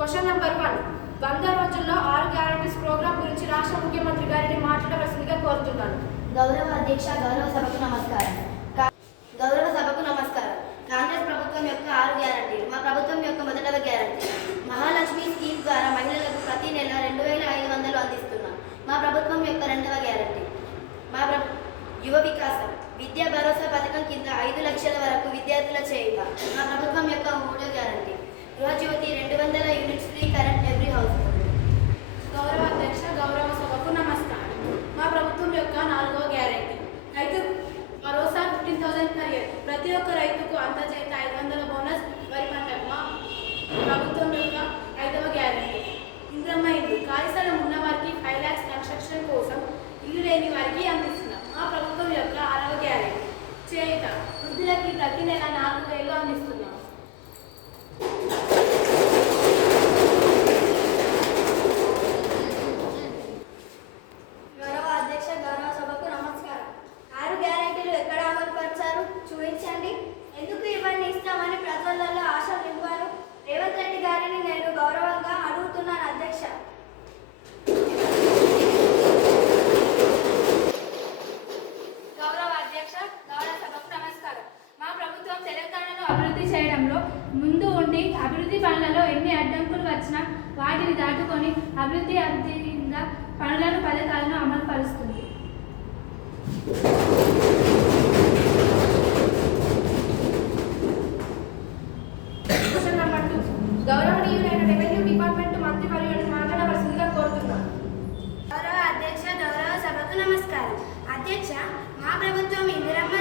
Question number 1. 100 రోజుల్లో 6 guarantees programme గురించి రాష్ట్ర ముఖ్యమంత్రి గారిని మాట్లాడవలసిందిగా కోరుతున్నాను. గౌరవ అధ్యక్ష, గౌరవ సభకు నమస్కారం. కాంగ్రెస్ ప్రభుత్వం యొక్క 6 గ్యారెంటీలు. మా ప్రభుత్వం యొక్క మొదటవ గ్యారెంటీ మహాలక్ష్మి స్కీమ్ ద్వారా మహిళలకు ప్రతి నెల 2500 అందిస్తున్నాం. మా ప్రభుత్వం యొక్క రెండవ గ్యారెంటీ యువ వికాసం విద్యా భరోసా పథకం కింద 5 లక్షల వరకు విద్యార్థుల చేయుత. మా ప్రభుత్వం యొక్క మూడో guarantee Gruhajyothi 200 units free current every house. గౌరవ అధ్యక్ష, గౌరవ సభకు నమస్కారం. మా ప్రభుత్వం యొక్క 4వ guarantee Rythu Bharosa 15,000 per year. ప్రతి ఒక్క రైతుకు అంతర్జాతీయ 500 బోనస్ వరి పంటకు. మా ప్రభుత్వం యొక్క 5వ గ్యారెంటీ ఇంద్రమ్మ ఇల్లు. ఖాళీ స్థలం ఉన్న వారికి 5 lakhs కన్స్ట్రక్షన్ కోసం ఇల్లు లేని వారికి అందిస్తున్నాం. మా ప్రభుత్వం యొక్క 6వ గ్యారెంటీ చేయుత. వృద్ధులకి ప్రతి నెల 4,000 అందిస్తున్నాం. గౌరవ అధ్యక్ష, గౌరవ సభకు నమస్కారం. 6 గ్యారెంటీలు ఎక్కడ అమలు పరిచారు చూపించండి. ఎందుకు ఇవన్నీ ఇస్తామని ప్రజలలో ఆశలు నింపారు? రేవంత్ రెడ్డి గారిని నేను గౌరవంగా అడుగుతున్నాను అధ్యక్ష. గౌరవ అధ్యక్ష, గౌరవ సభకు నమస్కారం. మా ప్రభుత్వం తెలంగాణను అభివృద్ధి చేయడంలో ముందు ఉండి అభివృద్ధి పనులలో ఎన్ని అడ్డంకులు వచ్చినా వాటిని దాటుకొని అభివృద్ధిగా పనులను పథకాలను అమలు పరుస్తుంది. Question number 2. గౌరవనీయులైన రెవెన్యూ డిపార్ట్మెంట్ మంత్రి వర్యులను మాట్లాడవలసిందిగా కోరుతున్నాను. గౌరవ అధ్యక్ష, గౌరవ సభకు నమస్కారం. అధ్యక్ష, మా ప్రభుత్వం ఇందిరమ్మ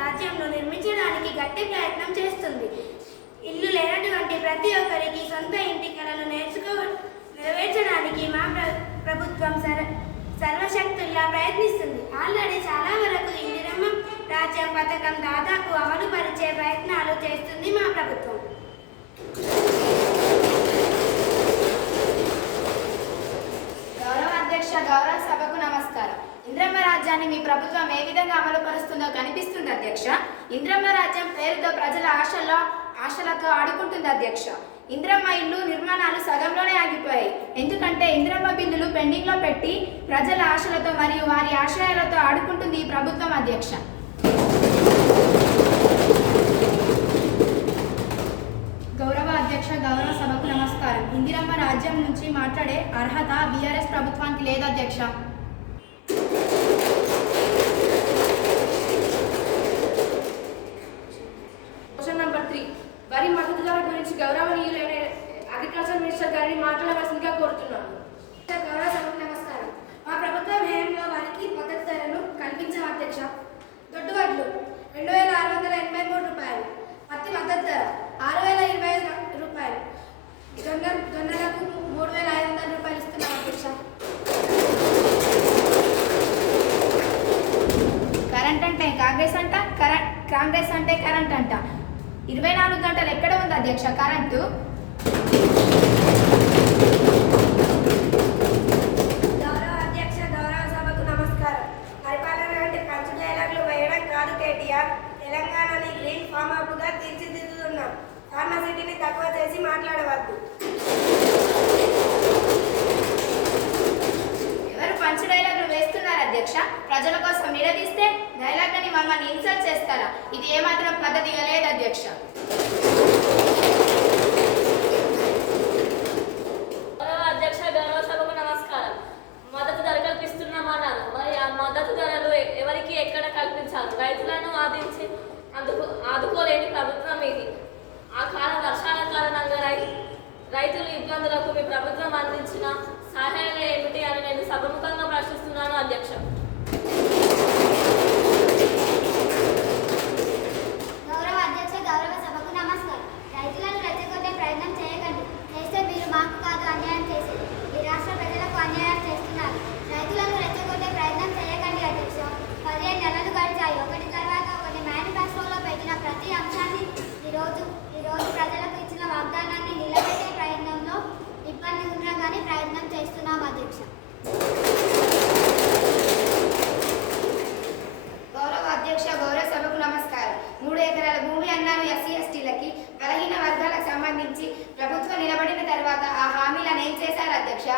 రాజ్యంలో నిర్మించడానికి గట్టి ప్రయత్నం చేస్తుంది. ఇల్లు లేనటువంటి ప్రతి ఒక్కరికి సొంత ఇంటి కలను నెరవేర్చడానికి మా ప్రభుత్వం సర్వశక్తుల్లా ప్రయత్నిస్తుంది. ఆల్రెడీ చాలా వరకు ఇందిరమ్మ రాజ్యం పథకం దాదాపు అమలు పరిచే ప్రయత్నాలు చేస్తుంది మా ప్రభుత్వం. గౌరవ అధ్యక్ష, గౌరవ సభకు నమస్కారం. ఇందిరమ్మ రాజ్యం రాజ్యాన్ని మీ ప్రభుత్వం ఏ విధంగా అమలు పరుస్తుందో కనిపిస్తుంది అధ్యక్ష. ఇందిరమ్మ రాజ్యం పేరుతో ప్రజల ఆశలతో ఆడుకుంటుంది అధ్యక్ష. ఇందిరమ్మ ఇల్లు నిర్మాణాలు సగంలోనే ఆగిపోయాయి. ఎందుకంటే ఇందిరమ్మ బిల్లులు పెండింగ్లో పెట్టి ప్రజల ఆశలతో మరియు వారి ఆశయాలతో ఆడుకుంటుంది ఈ ప్రభుత్వం అధ్యక్ష. గౌరవ అధ్యక్ష, గౌరవ సభకు నమస్కారం. ఇందిరమ్మ రాజ్యం నుంచి మాట్లాడే అర్హత బీఆర్ఎస్ ప్రభుత్వానికి లేదు అధ్యక్ష. క్వశ్చన్ నెంబర్ 3, వరి మద్దతు ధర గురించి గౌరవనీయులైన అగ్రికల్చర్ మినిస్టర్ గారిని మాట్లాడవలసిందిగా కోరుతున్నాను. గౌరవ సభకు నమస్కారం. మా ప్రభుత్వం హయాంలో వారికి మద్దతు ధరను కల్పించాం అధ్యక్ష. దొడ్డు వడ్లు 2683 రూపాయలు, పత్తి మద్దతు ధర 6025 రూపాయలు, జొన్నలకు 3500 రూపాయలు ఇస్తున్నాం అధ్యక్ష. కరెంట్ అంటే కాంగ్రెస్ అంట, కాంగ్రెస్ అంటే కరెంట్ అంట. 24 గంటలు ఎక్కడ ఉంది అధ్యక్ష కరెంటు? గౌరవ అధ్యక్ష, గౌరవ సభకు నమస్కారం. పరిపాలన అంటే పంచు డైలాగులు వేయడం కాదు కేటీఆర్. తెలంగాణని గ్రీన్ ఫామ్ హబ్గా తీర్చిదిద్దుతున్నాం. ఫార్మసిటీని తక్కువ చేసి మాట్లాడవద్దు. ఎవరు పంచ్ డైలాగులు వేస్తున్నారు అధ్యక్ష? ప్రజల కోసం నిలదీస్తే డైలాగ్ని మమ్మల్ని ఇన్సల్ట్ చేస్తారా? ఇది ఏమాత్రం పద్ధతిగా లేదు అధ్యక్ష. గౌరవ అధ్యక్ష, గౌరవ సభకు నమస్కారం. మద్దతు ధర కల్పిస్తున్నామన్నారు. మరి ఆ మద్దతు ధరలు ఎవరికి ఎక్కడ కల్పించాలి? రైతులను ఆదుకోలేని ప్రభుత్వం ఇది. ఆ వర్షాల కారణంగా రైతుల ఇబ్బందులకు మీ ప్రభుత్వం అందించిన సహాయాలు ఏమిటి అని నేను సభముఖంగా ప్రశ్నిస్తున్నాను అధ్యక్ష. గౌరవ అధ్యక్ష, గౌరవ సభకు నమస్కారం. రైతులను రెచ్చగొట్టే ప్రయత్నం చేయకండి. చేస్తే మీరు మాకు కాదు అన్యాయం చేసేది, ఈ రాష్ట్ర ప్రజలకు అన్యాయం చేస్తున్నారు. రైతులను రెచ్చగొట్టే ప్రయత్నం చేయకండి అధ్యక్ష. 15 నెలలు గడిచాయి. ఒకటి తర్వాత ఒకటి మేనిఫెస్టోలో పెట్టిన ప్రతి అంశాన్ని ఈరోజు ప్రజలకు ఇచ్చిన వాగ్దానాన్ని నిలబెట్టే ప్రయత్నంలో ఇబ్బంది ఉన్నా కానీ ప్రయత్నం చేస్తున్నాం అధ్యక్ష. గౌరవ అధ్యక్ష, గౌరవ సభకు నమస్కారం. 3 ఎకరాల భూమి అన్నారు ఎస్సీ ఎస్టీలకి, బలహీన వర్గాలకు సంబంధించి ప్రభుత్వం నిలబడిన తర్వాత ఆ హామీలను ఏం చేశారు అధ్యక్ష?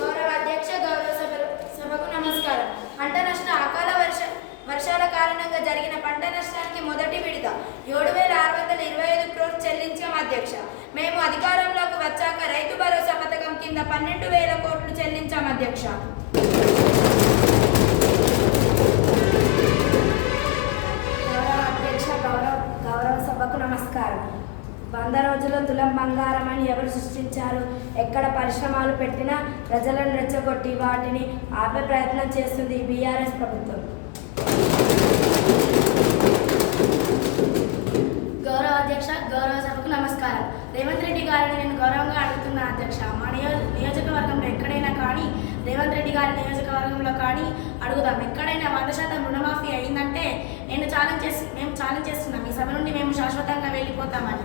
గౌరవ అధ్యక్ష, గౌరవ సభకు నమస్కారం. పంట నష్ట అకాల వర్షాల కారణంగా జరిగిన పంట నష్టానికి మొదటి విడత 7625 crores చెల్లించాం అధ్యక్ష. మేము అధికారంలోకి వచ్చాక రైతు భరోసా పథకం కింద 12,000 కోట్లు చెల్లించాం అధ్యక్ష. గౌరవ అధ్యక్ష, గౌరవ సభకు నమస్కారం. 100 రోజుల్లో తులం బంగారం అని ఎవరు సృష్టించారు? ఎక్కడ పరిశ్రమలు పెట్టినా ప్రజలను రెచ్చగొట్టి వాటిని ఆపే ప్రయత్నం చేస్తుంది బీఆర్ఎస్ ప్రభుత్వం. గౌరవ అధ్యక్ష, గౌరవ సభకు నమస్కారం. రేవంత్ రెడ్డి గారిని నేను గౌరవంగా అడుగుతున్నా అధ్యక్ష. మా నియోజకవర్గంలో ఎక్కడైనా కానీ, రేవంత్ రెడ్డి గారి నియోజకవర్గంలో కానీ అడుగుదాం. ఎక్కడైనా 100% రుణమాఫీ అయిందంటే మేము ఛాలెంజ్ చేస్తున్నాం. ఈ సభ నుండి మేము శాశ్వతంగా వెళ్ళిపోతామని.